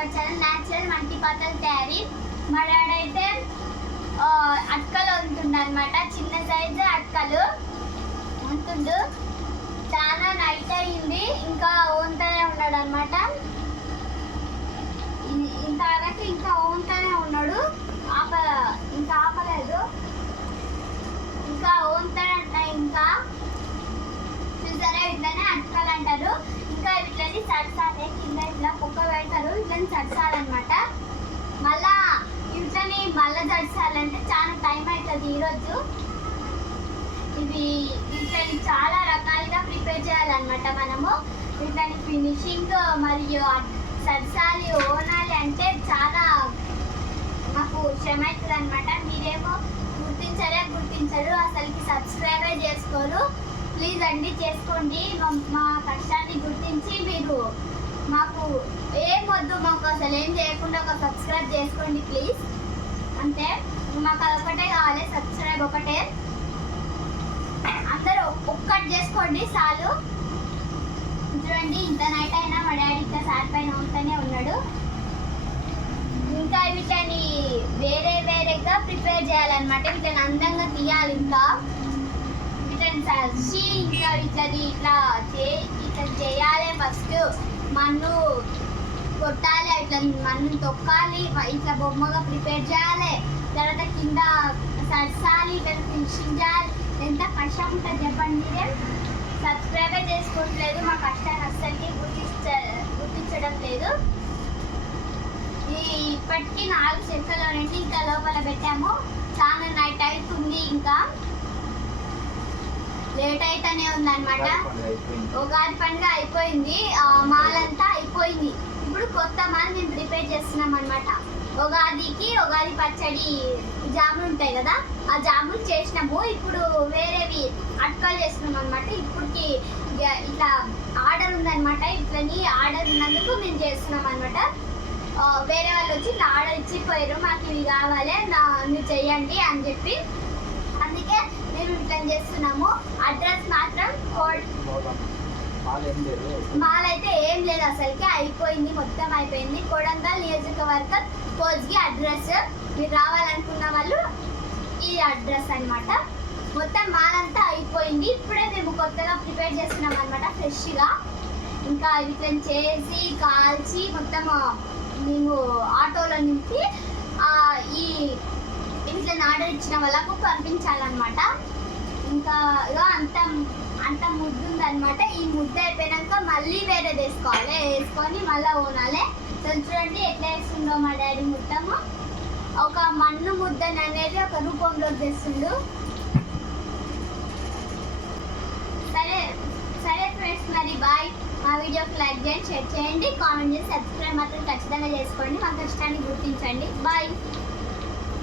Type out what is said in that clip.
Hour natural మంటి పాత్రల తయారీ. మా డాడీ అయితే అట్కలు అనమాట చిన్న సైజు అక్కలు వంతుండు చాలా నైట్ అయింది. ఇంకా ఓన్తోనే ఉన్నాడు అనమాట ఇంతవరకు ఇంకా ఓన్తోనే ఉన్నాడు. ఆప ఇంకా ఆపలేదు. ఇంకా వంతనంట ఇంకా. చూసారా? ఇట్లనే అట్కలు అంటారు మళ్ళీ ఇట్లని కింద ఇట్లా కుక్క పెడతారు ఇట్లని సడసాలన్నమాట మళ్ళా ఇట్లని మళ్ళా జడసాలంటే చాలా టైం అవుతుంది ఈరోజు. ఇవి ఇట్లని చాలా రకాలుగా ప్రిపేర్ చేయాలన్నమాట మనము. ఇట్లని ఫినిషింగ్ మరియు సరసాలి ఓనాలి అంటే చాలా మాకు శ్రమ అవుతుంది అనమాట మీరేమో గుర్తించలే గుర్తించరు అసలుకి సబ్స్క్రైబే చేసుకోరు. ప్లీజ్ అండి చేసుకోండి. మా- కష్టాన్ని గుర్తించి మీరు మాకు ఏం వద్దు మాకు అసలు ఏం చేయకుండా ఒక సబ్స్క్రైబ్ చేసుకోండి ప్లీజ్. అంటే మాకు అదొకటే కావాలి సబ్స్క్రైబ్ ఒకటే. అందరూ ఒక్కటి చేసుకోండి చాలు. చూడండి ఇంత నైట్ అయినా మా డాడీ ఇంకా సార్ పైన ఉంటూనే ఉన్నాడు. ఇంకా వీటిని వేరే వేరేగా ప్రిపేర్ చేయాలన్నమాట. వీటిని అందంగా తీయాలి ఇంకా. వీటిని సర్చి ఇంకా వీటిని ఇట్లా చే ఇట్లా చేయాలి ఫస్ట్ మన్ను కొట్టాలి ఇట్లా మన్ను తొక్కాలి ఇట్లా బొమ్మగా ప్రిపేర్ చేయాలి తర్వాత కింద సరసాలి ఇట్లా ఫినిషింగ్ చేయాలి ఎంత కష్టం ఉంటుంది చెప్పండి సబ్స్క్రైబే చేసుకోవట్లేదు మా కష్టాన్ని అస్సలకి గుర్తించ గుర్తించడం లేదు ఈ ఇప్పటికీ నాలుగు చెక్కలు రెండు ఇంకా లోపల పెట్టాము. చాలా నైట్ అవుతుంది ఇంకా. లేట్ అయితేనే ఉందన్నమాట. ఉగాది పండుగ అయిపోయింది. మాలంతా అయిపోయింది. ఇప్పుడు కొత్త మాల్ మేము ప్రిపేర్ చేస్తున్నాం అనమాట ఉగాదికి ఉగాది పచ్చడి జాములు ఉంటాయి కదా ఆ జాములు చేసినాము. ఇప్పుడు వేరేవి అట్కలు చేస్తున్నాం అనమాట ఇప్పటికి ఇట్లా ఆర్డర్ ఉందన్నమాట. ఇట్లని ఆర్డర్ ఉన్నందుకు మేము చేస్తున్నాం అనమాట వేరే వాళ్ళు వచ్చి ఇట్లా ఆర్డర్ ఇచ్చిపోయారు. మాకు ఇవి కావాలి నా మీరు చెయ్యండి అని చెప్పి. అందుకే మేము ఇట్లా చేస్తున్నాము అడ్రస్ మాత్రం కోడ్ మాల్ అయితే ఏం లేదు అసలుకి అయిపోయింది మొత్తం అయిపోయింది. కొడంగల్ నియోజకవర్గం కోజ్గి అడ్రస్ మీరు రావాలనుకున్న వాళ్ళు ఈ అడ్రస్ అనమాట మొత్తం మాల్ అంతా అయిపోయింది. ఇప్పుడే మేము కొత్తగా ప్రిపేర్ చేస్తున్నాం అనమాట ఫ్రెష్గా. ఇంకా వీటిని చేసి కాల్చి మొత్తం మేము ఆటోలో నింపి ఈ ఇట్లా ఆర్డర్ ఇచ్చిన వాళ్ళకు పంపించాలన్నమాట. ఇంకా ఇగో అంత. అనమాట ఈ ముద్ద అయిపోయినాక మళ్ళీ వేరే వేసుకోవాలి. వేసుకొని మళ్ళీ ఓనాలి. చూడండి ఎట్లా వేస్తుండో మా డాడీ మొత్తము ఒక మన్ను ముద్దని అనేది ఒక రూపంలో తెస్తుండు సరే సరే ఫ్రెండ్స్ మరి బాయ్ మా వీడియోకి లైక్ చేయండి షేర్ చేయండి. కామెంట్ చేసి సబ్స్క్రైబ్ మాత్రం ఖచ్చితంగా చేసుకోండి. మా కష్టాన్ని గుర్తించండి. బాయ్